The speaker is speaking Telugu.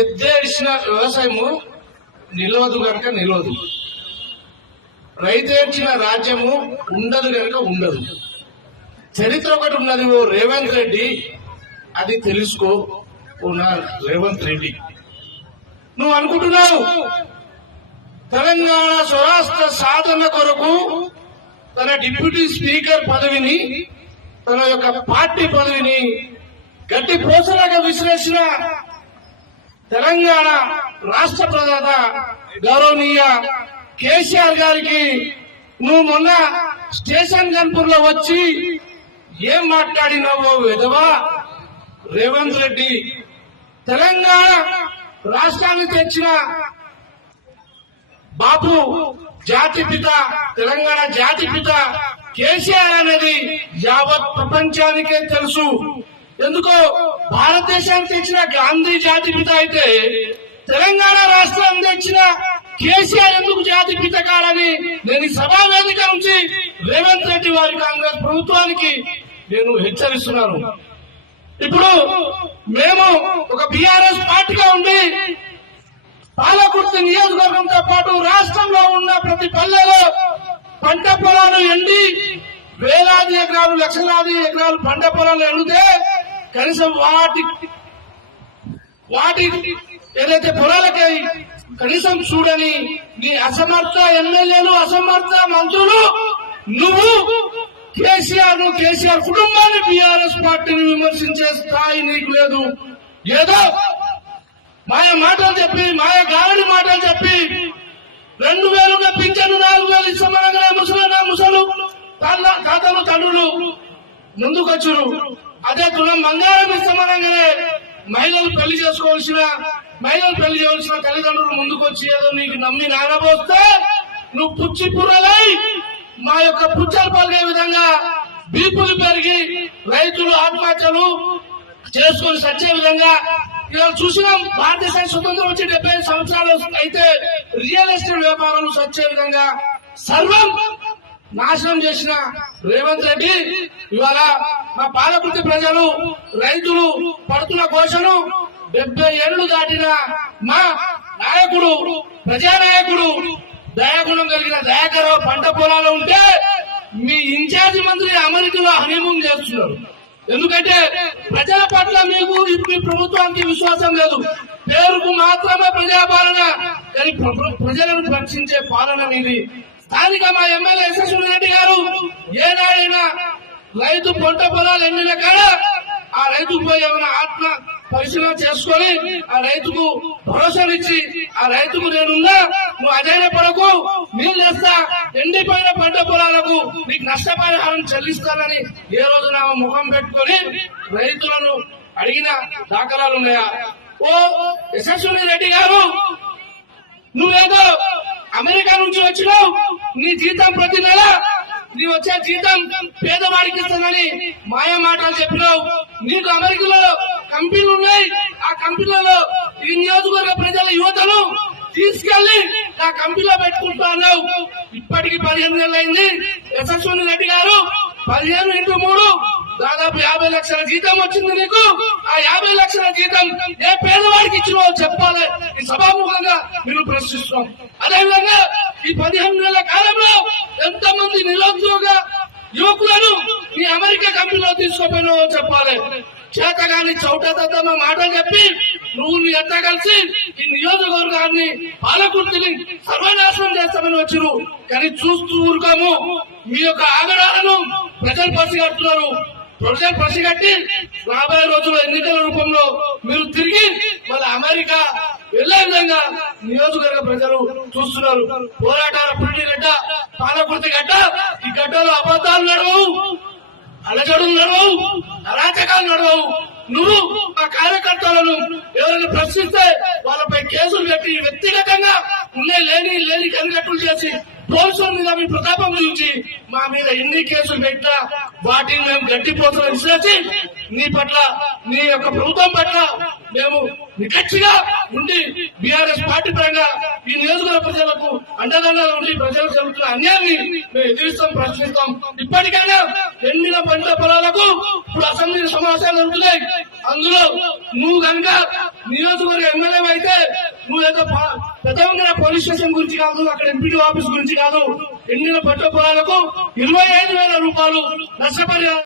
ఎద్దేడిచిన వ్యవసాయము నిలవదు కనుక నిలవదు, రైతేడ్చిన రాజ్యము ఉండదు కనుక ఉండదు. చరిత్ర ఒకటి ఉన్నది. ఓ రేవంత్ రెడ్డి, అది తెలుసుకో. ఓ నా రేవంత్ రెడ్డి, నువ్వు అనుకుంటున్నావు తెలంగాణ స్వరాష్ట్ర సాధన కొరకు తన డిప్యూటీ స్పీకర్ పదవిని, తన యొక్క పార్టీ పదవిని గట్టి పోసలాగా విశ్లేషణ తెలంగాణ రాష్ట్ర ప్రధాన గౌరవనీయ కేసీఆర్ గారికి నువ్వు మొన్న స్టేషన్ గన్పూర్ లో వచ్చి ఏం మాట్లాడినావో విధవా రేవంత్ రెడ్డి. తెలంగాణ రాష్ట్రాన్ని తెచ్చిన బాపు జాతిపిత, తెలంగాణ జాతిపిత కేసీఆర్ అనేది యావత్ ప్రపంచానికే తెలుసు. ఎందుకో భారతదేశానికి తెచ్చిన గాంధీ జాతిపిత అయితే తెలంగాణ రాష్ట్రాన్ని తెచ్చిన కేసీఆర్ ఎందుకు జాతిపిత కాదని నేను సభా వేదిక నుంచి రేవంత్ రెడ్డి వారి కాంగ్రెస్ ప్రభుత్వానికి నేను హెచ్చరిస్తున్నాను. ఇప్పుడు మేము ఒక బీఆర్ఎస్ పార్టీగా ఉండి పాలకుర్తి నియోజకవర్గంతో పాటు రాష్ట్రంలో ఉన్న ప్రతి పల్లెలో పంట పొలాలు ఎండి వేలాది ఎకరాలు, లక్షలాది ఎకరాలు పంట పొలాలు ఎండితే కనీసం వాటి ఏదైతే పొలాలకి కనీసం చూడని నీ అసమర్థ ఎమ్మెల్యేలు, అసమర్థ మంత్రులు, నువ్వు కేసీఆర్ కుటుంబాన్ని, బీఆర్ఎస్ పార్టీని విమర్శించే స్థాయి నీకు లేదు. ఏదో మాయ మాటలు చెప్పి, మాయ గారడి మాటలు చెప్పి 2000 పింఛను 4000 ఇస్తామనగానే ముసలు తాతలు తండ్రులు ముందుకొచ్చురు. అదే తులం బంగారం ఇస్తామనగానే మహిళలు పెళ్లి చేయవలసిన తల్లిదండ్రులు ముందుకొచ్చి ఏదో నీకు నమ్మి నానబోస్తే నువ్వు పుచ్చి పుర్రలై మా యొక్క పుచ్చలు పలిగే విధంగా బీపులు పెరిగి రైతులు ఆత్మహత్యలు చేసుకొని సచ్చే విధంగా ఇలా చూసినాం. భారతదేశానికి స్వతంత్రం వచ్చి 75 సంవత్సరాలు అయితే రియల్ ఎస్టేట్ వ్యాపారాలు సచ్చే విధంగా సర్వం నాశనం చేసిన రేవంత్ రెడ్డి ఇవాళ మా పాలకుర్తి ప్రజలు, రైతులు పడుతున్న ఘోషను 70 ఏళ్లు దాటిన మా నాయకుడు, ప్రజానాయకుడు, దయాగుణం కలిగిన దయాకరావు పంట పొలాలు ఉంటే మీ ఇన్ఛార్జి మంత్రి అమెరికాలో హనీమూన్ చేస్తున్నారు. ఎందుకంటే ప్రజల పట్ల మీకు మీ ప్రభుత్వానికి విశ్వాసం లేదు. పేరుకు మాత్రమే ప్రజాపాలన, కానీ ప్రజలను రక్షించే పాలన మీది. స్థానిక మా ఎమ్మెల్యే యశస్వి రెడ్డి గారు ఏనాడైనా రైతు పంట పొలాలు ఎండిన కాడ ఆ రైతుకు పోయి ఏమైనా ఆత్మ పరిశీలన చేసుకొని ఆ రైతుకు భరోసానిచ్చి ఆ రైతుకు నేనుందా, నువ్వు అదైనా పడకు, నీళ్ళు వేస్తా, ఎండిపోయిన పంట పొలాలకు నీకు నష్టపరిహారం చెల్లిస్తానని ఏ రోజు నా ముఖం పెట్టుకొని రైతులను అడిగిన దాఖలాలు ఉన్నాయా? ఓ యశస్వి రెడ్డి గారు, నువ్వేదో అమెరికా నుంచి వచ్చినావు, నీ జీతం ప్రతి నెల నీ వచ్చే జీతం పేదవాడికి ఇస్తానని మాయా మాటలు చెప్పినావు. నీకు అమెరికాలో కంపెనీలు ఉన్నాయి, ఆ కంపెనీలలో ఈ నియోజకవర్గ ప్రజల యువతను తీసుకెళ్లి ఆ కంపెనీలో పెట్టుకుంటా అన్నావు. ఇప్పటికి 15 నెలలైంది. యశస్వి రెడ్డి గారు 15 × 3 దాదాపు 50 లక్షల జీతం వచ్చింది నీకు. ఆ 50 లక్షల జీతం ఏ పేదవాడికి ఇచ్చినావో చెప్పాలి. ఈ సభాముఖంగా మీరు ప్రశ్నిస్తున్నాం. అదేవిధంగా ఈ 15 నెలల కాలంలో ఎంతమంది నిరుద్యోగ యువకులను ఈ అమెరికా కంపెనీలో తీసుకుపోయినావో చెప్పాలి. చేతగాని చౌటతమ్మ మాటలు చెప్పి నువ్వు నీ అంతా కలిసి ఈ నియోజకవర్గాన్ని, పాలకుర్తిని సర్వనాశనం చేస్తామని వచ్చిరు. కానీ చూస్తూ ఊరుకోము. మీ యొక్క ఆగడాలను ప్రజలు పసిగట్టున్నారు. ప్రజలు పసిగట్టి రాబోయే రోజుల్లో ఎన్నికల రూపంలో మీరు తిరిగి మళ్ళీ అమెరికా వెళ్లే విధంగా నియోజకవర్గ ప్రజలు చూస్తున్నారు. పోరాటాల పుట్టి గడ్డ పాలకుర్తి గడ్డ, ఈ గడ్డలో అబద్ధాలు నడవవు, అలజడులు నడవవు, అరాచకాలు నడవవు. నువ్వు ఆ కార్యకర్తలను ఎవరైనా ప్రశ్నిస్తే వాళ్ళపై కేసులు పెట్టి వ్యక్తిగతంగా లేని కనికట్టులు చేసి పోలీసుల మీద మీ ప్రతాపం చూసి మా మీద ఎన్ని కేసులు పెట్టినా వాటిని మేము గట్టిపోతున్న విశ్లేషి నీ పట్ల నీ యొక్క ప్రభుత్వం పట్ల మేము నికచ్చిగా ఉండి బీఆర్ఎస్ పార్టీ పరంగా ఈ నియోజకవర్గ ప్రజలకు అండదండగా ఉండి ప్రజలకు జరుగుతున్న అన్యాయాన్ని మేము ఎదిరిస్తాం, ప్రశ్నిస్తాం. ఇప్పటికైనా ఎండిన పంట పొలాలకు ఇప్పుడు అసెంబ్లీ సమావేశాలు జరుగుతున్నాయి. అందులో నువ్వు కనుక నియోజకవర్గ ఎమ్మెల్యే అయితే నువ్వేదో పెద్దగా పోలీస్ స్టేషన్ గురించి కాదు, అక్కడ ఎంపీడీ ఆఫీస్ గురించి కాదు, ఎండిన పంట పొలాలకు 25,000 రూపాయలు నష్టపరిహారం